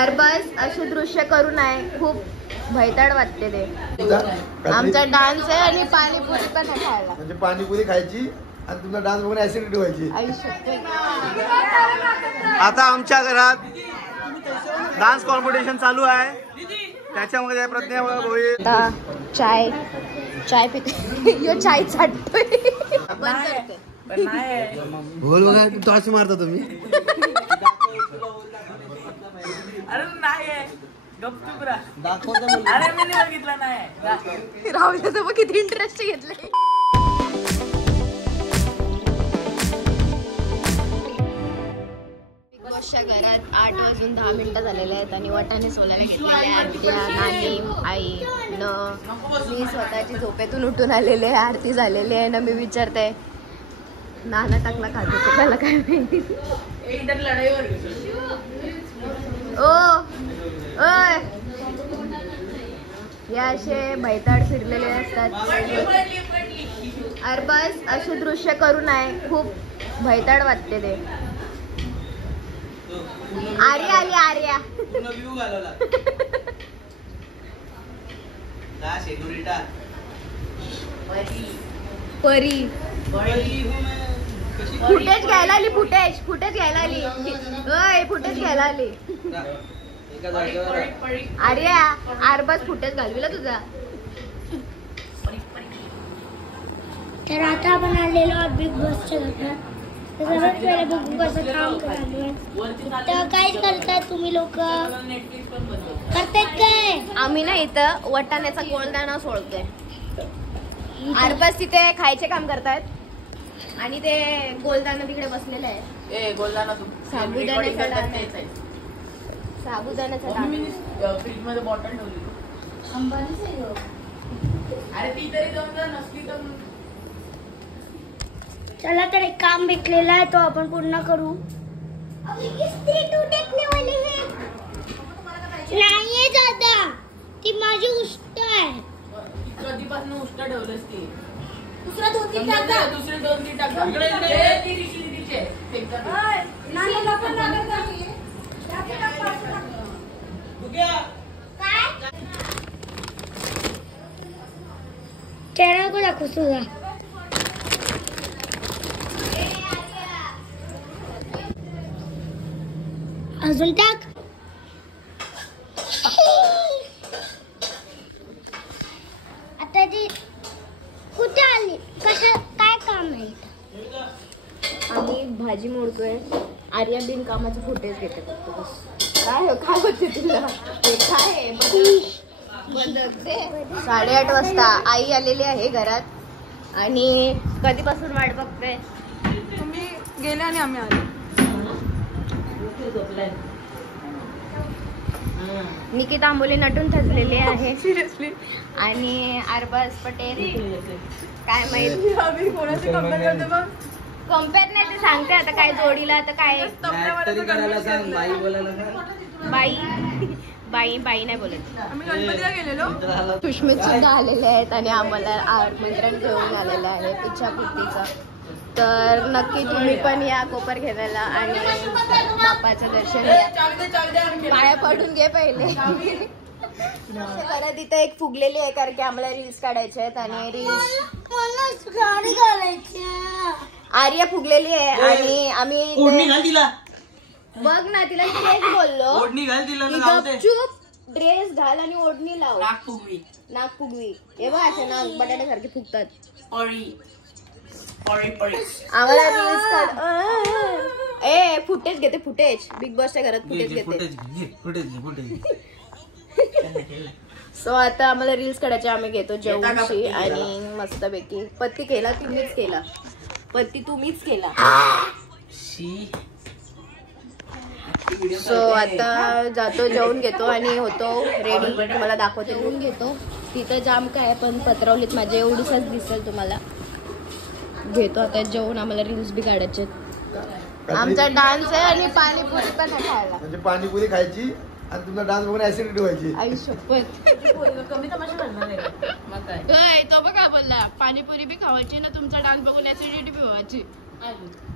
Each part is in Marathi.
अरबाज असे दृश्य करू नये, खूप भयताड वाटते ते. आमचा डान्स आहे आणि पाणीपुरी पण आहे खायला. म्हणजे पाणीपुरी खायची आणि तुमचा डान्स बघून ऍसिडिटी व्हायची. आता आमच्या घरात डान्स कॉम्पिटिशन चालू आहे, त्याच्यामध्ये प्रज्ञा होईल. चाय चाय पिते यो चाय चाटतोय. बोल बघा टॉर्च मारता तुम्ही. अरे नाही गपचूप राहा. अरे मी नाही बघितला नाही. राहुल बघ किती इंटरेस्ट घेतले. घरात 8:10 झालेले आहेत आणि वाटाणे सोलायला घेतलेले आरत्या, नानी, आई न मी स्वतःची झोपेतून उठून आलेले आहे. आरती झालेली आहे ना. मी विचारते नाना टाकला खातो त्याला काय माहिती. ओय हे असे भैताड फिरलेले असतात. अरबाज असे दृश्य करू नये, खूप भैताड वाटते ते. आर्या आली आर्या. परी फुटेज घ्यायला आली. फुटेज घ्यायला आली. ओय फुटेज घ्यायला आली. आर्या अरबाज फुटेज घालविला तुझा. तर आता आपण आलेलो आहोत बिग बॉसच्या घरात. सर्वात पहिले बघू कसं काम करायला. तर काय करताय तुम्ही लोक? करतायत काय? आम्ही ना इथं वटाण्याचा गोलदाणा सोडतोय. अरबाज तिथे खायचे काम करतायत आणि ते गोलदाणा तिकडे बसलेलं आहे. गोलदाना तू साबुदाण्याचा दाणा. साबुदाण्याचा दाणा फ्रीज मध्ये बॉटल ठेवली. अरे ती तरी जमलं नसली तर. चला तर एक काम भेटलेला आहे तो आपण पूर्ण करू. नाहीये दादा ती माझी उष्ट आहे. कधीपासून उष्ट ठेवलंस ती. दुसरा 2-3 टाका. दुसरे 2-3 टाका. चेहरा को दाखव तुझा. अजून टाक. आता ती कुठे आली? कसं काय काम आहे? आम्ही भाजी मोडतोय. आर्या बिन कामाचे फुटेज घेते फक्त बस. काय होते तुला हे काय बंद. 8:30 वाजता आई आलेली आहे घरात आणि कधीपासून वाट बघते. तुम्ही गेले आणि आम्ही आलो. निकिता आंबोली नटून थजलेली आहे सिरियसली. आणि अरबाज पटेल काय माहिती कम्पेअर नाही ते सांगते. आता काय जोडीला आता काय बाई नाही बोलत. आम्ही गणपतीला गेलेलो. सुष्मित सुद्धा आलेले आहेत आणि आम्हाला आमंत्रण घेऊन आलेलं आहे इच्छापूर्तीचं. तर नक्की तुम्ही पण या कोपर घेण्याला आणि बाप्पाचं दर्शन घ्या. पाया पडून घे पहिले. परत इथं एक फुगलेली आहे कारण की आम्हाला रील्स काढायचे आहेत आणि रील्स गाडी घालायची. आर्या फुगलेली आहे आणि आम्ही बघ ना तिला तेच बोललो. गपचूप ड्रेस घाल आणि ओढणी लाव. नाक फुगवी हे बघ असे नाक बटाट्यासारखे फुगतात. आम्हाला रील्स काढ. ए फुटेज घेते फुटेज. बिग बॉसच्या घरात फुटेज घेते. सो आता आम्हाला रील्स काढायचे. आम्ही घेतो जेवणाची आणि मस्तपैकी. पत्ती केला तुम्हीच केला. पत्ती तुम्हीच केला. सो आता जातो जेवून घेतो आणि होतो रेडी. तुम्हाला दाखवते. जेवून घेतो. तिथं जाम काय पण पत्रवलीत माझ्या एवढीच दिसेल तुम्हाला. घेतो आता जेवून. आम्हाला रील्स बी काढायचे. आमचा डान्स आहे आणि पाणीपुरी पण आहे खायला. म्हणजे पाणीपुरी खायची आणि तुमचा डान्स बघून ऍसिडिटी व्हायची. आई शपथ. कमी तमाशा करणार आहे मग काय. तो बघा बोलला पाणीपुरी बी खावायची ना तुमचा डान्स बघून ऍसिडिटी बी व्हायची.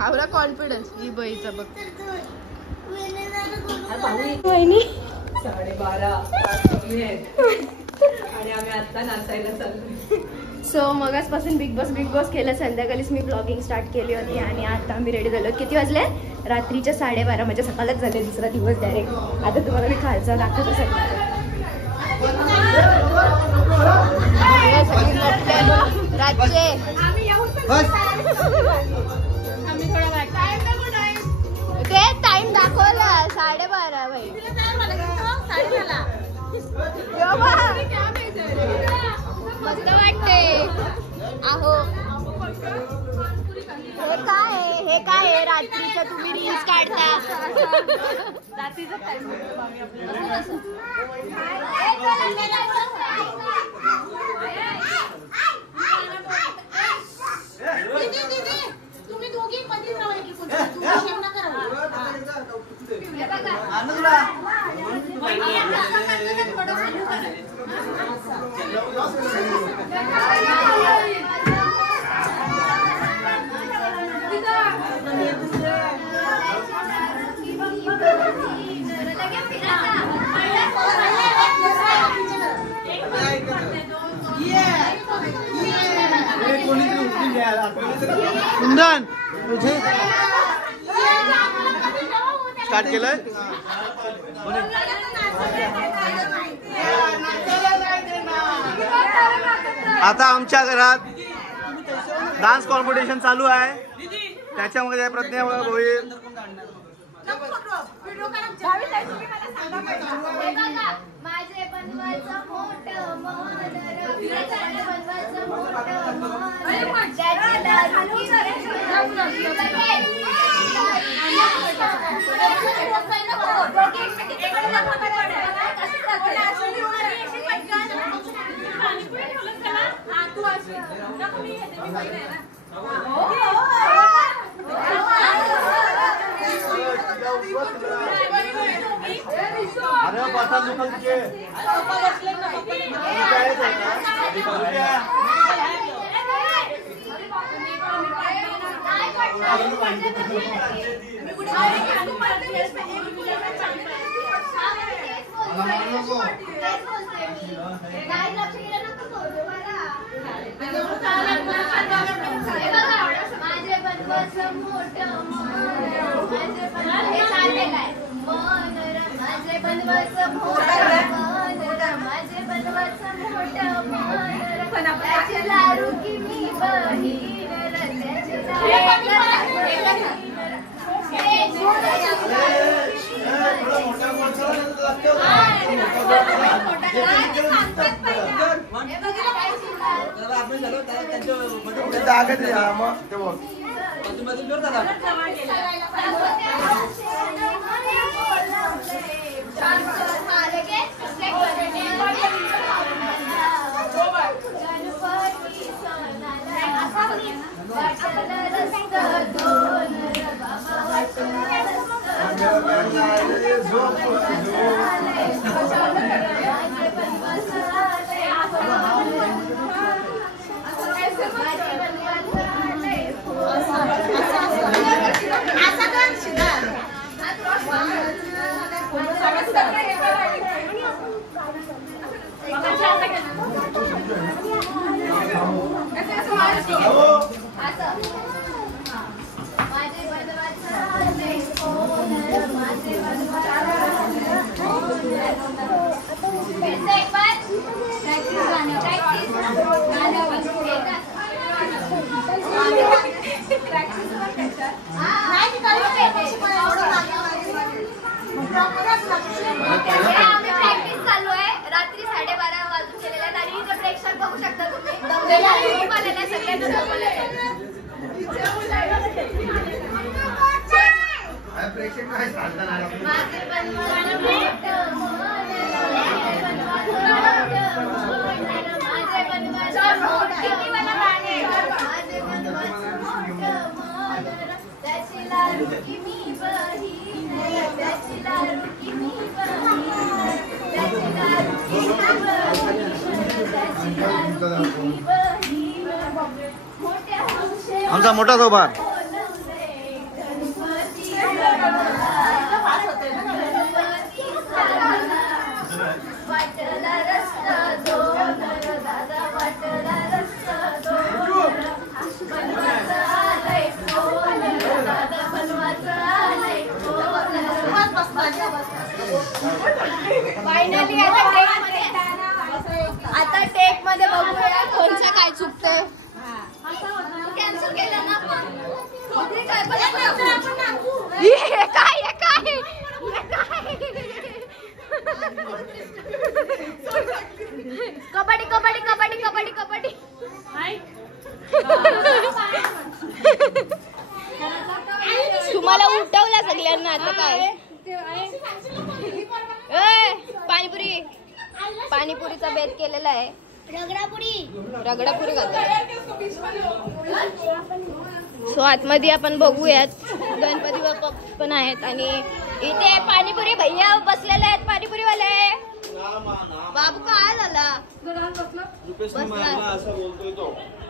आवरा कॉन्फिडन्स ही बाईचा बघ. वहिनी 12:30 आणि आम्ही आता नाचायला चाललो. सो मगासपासून बिग बॉस केलं. संध्याकाळीच मी ब्लॉगिंग स्टार्ट केली होती आणि आता आम्ही रेडी झालो. किती वाजले? रात्रीच्या 12:30 म्हणजे सकाळच झाले. दुसरा दिवस डायरेक्ट. आता तुम्हाला मी खालचा दाखवतो सगळं. रातचे ते टाइम दाखवला 12:30 भाई. मस्त वाटते. अहो हे काय आहे? रात्रीचं तुम्ही रील्स काढता. रात्रीचा टाइम तुम्ही दोघी मध्ये कुंदन स्टार्ट केलंय. आता आमच्या घरात डान्स कॉम्पिटिशन चालू आहे. त्याच्यामध्ये प्रज्ञा होईल. माझे बनवायचं मोठं मन, बनवायचं मोठं अरे पाठा लोकल तुझे माझे बनवायचं मोठं माझे बनवायचं मोठं त्याचे लाडू की मी बहीण आमचा मोठा सोबा फायनली आता टेक मध्ये बघूया कोणचं काय चुकतंय. कॅन्सल केलं ना आपण. काय कबड्डी कबड्डी कबड्डी कबड्डी कबड्डी. तुम्हाला उठवला सगळ्यांना आता काय. पाणीपुरी पाणीपुरीचा बेत केलेला आहे. रगडापुरी खातो. सो आतमध्ये आपण बघूयात गणपती बाप्पा पण आहेत आणि इथे पाणीपुरी भैया बसलेले आहेत. पाणीपुरीवाले बाबू काय झाला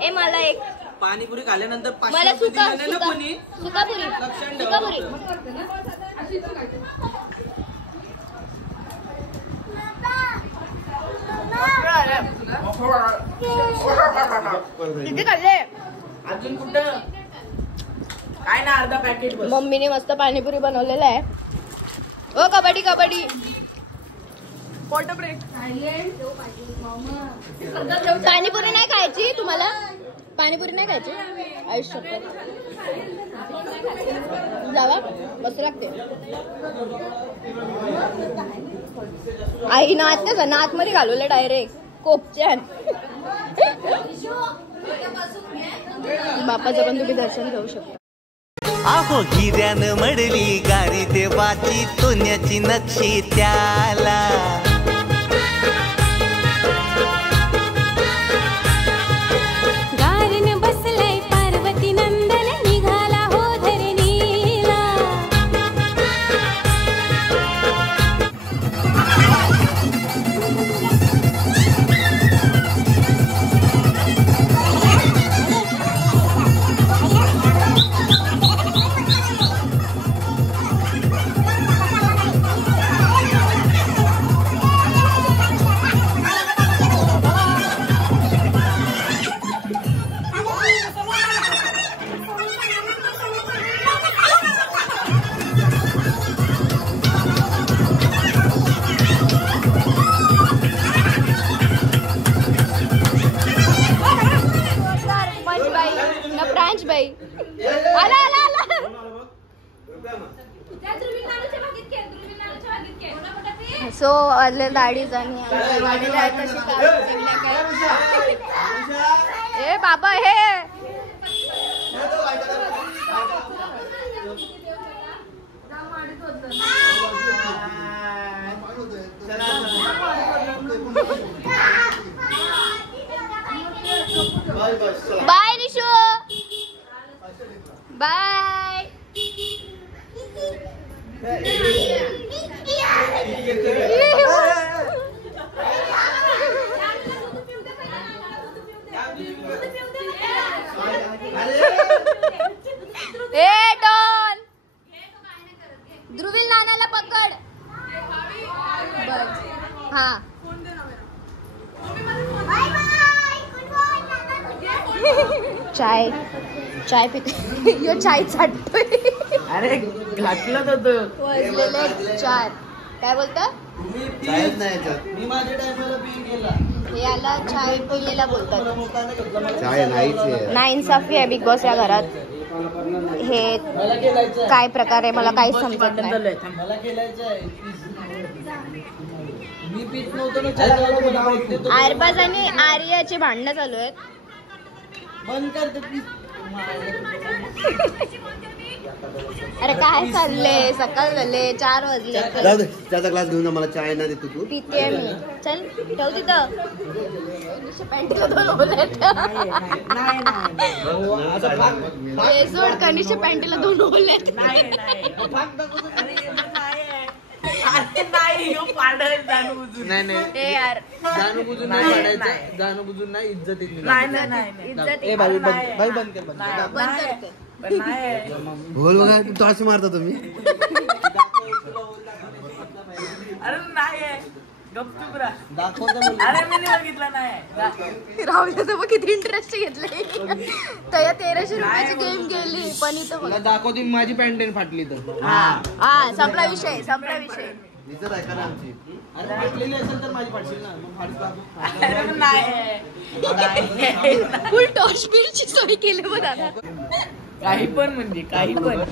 ए मला एक पाणीपुरी खाल्ल्यानंतर मला सुकापुरी सुकापुरी किती खाल्ले अजून कुठं काय ना अर्धा पॅकेट. मम्मीने मस्त पाणीपुरी बनवलेला आहे. ओ कबड्डी कबड्डी. Photo break. पाणीपुरी नाही खायची तुम्हाला. पाणीपुरी नाही खायची आयुष्यात जावा मस्त लागते. आई नात का नात मध्ये घालवलं डायरेक्ट कोपच्यान. बाप्पाचं पण तुम्ही दर्शन घेऊ शकता. आहो हिऱ्यानं मडली गारी देवाची सोन्याची नक्षी त्याला. गारन बसलाय पार्वती नंदन निघाला हो धरणीला. आला आला आला. सो आले दाढीच आणि ए बाबा हे बाय निशू बाय. ए डॉन ध्रुवील नानाला पकड. हा चाय चाय पिते. यो चाय चाटतोय. अरे घातलं होतं. वाजलेले 4. काय बोलता. मी माझ्या टायमाला पी गेला. याला चाय पिलेला बोलतात. चाय ना इन्साफी आहे बिग बॉस या घरात. हे काय प्रकार आहे मला काहीच समजत नाही. मला केलायचं आहे. मी पीत नव्हतो. आरबाज आणि आर्याचे भांडणं चालू आहेत. बंद करते. अरे काय चाललंय. सकाळ झाले 4 वाजले. त्याचा ग्लास घेऊन मला चाय ना देतो तू. पिते मी. चल ठेव तिथं. पॅन्टीला 2 होल आहेत. सोड कनिष्ठ पॅन्टीला 2 होल आहेत. नाही यार जाणूबुजून नाही पाडायचं. जाणूबुजून नाही. इज्जत इज्जत भाई बंद कर. बंद करते. बोल बघा टॉर्च मारता तुम्ही. अरे नाही गपचूप राहा. दाखवतो. अरे मी नाही बघितला नाही. राहुल मग किती इंटरेस्ट घेतले. तर 1300 रुपयाची गेम गेली पण इथं दाखवतो माझी पॅन्ट फाटली तर. हा संपला विषय संपला विषय. इज्जत ऐका ना आमची. अरे नाही फुल टॉर्च बिलची सोय केली बघ दादा. काही पण म्हणजे काही पण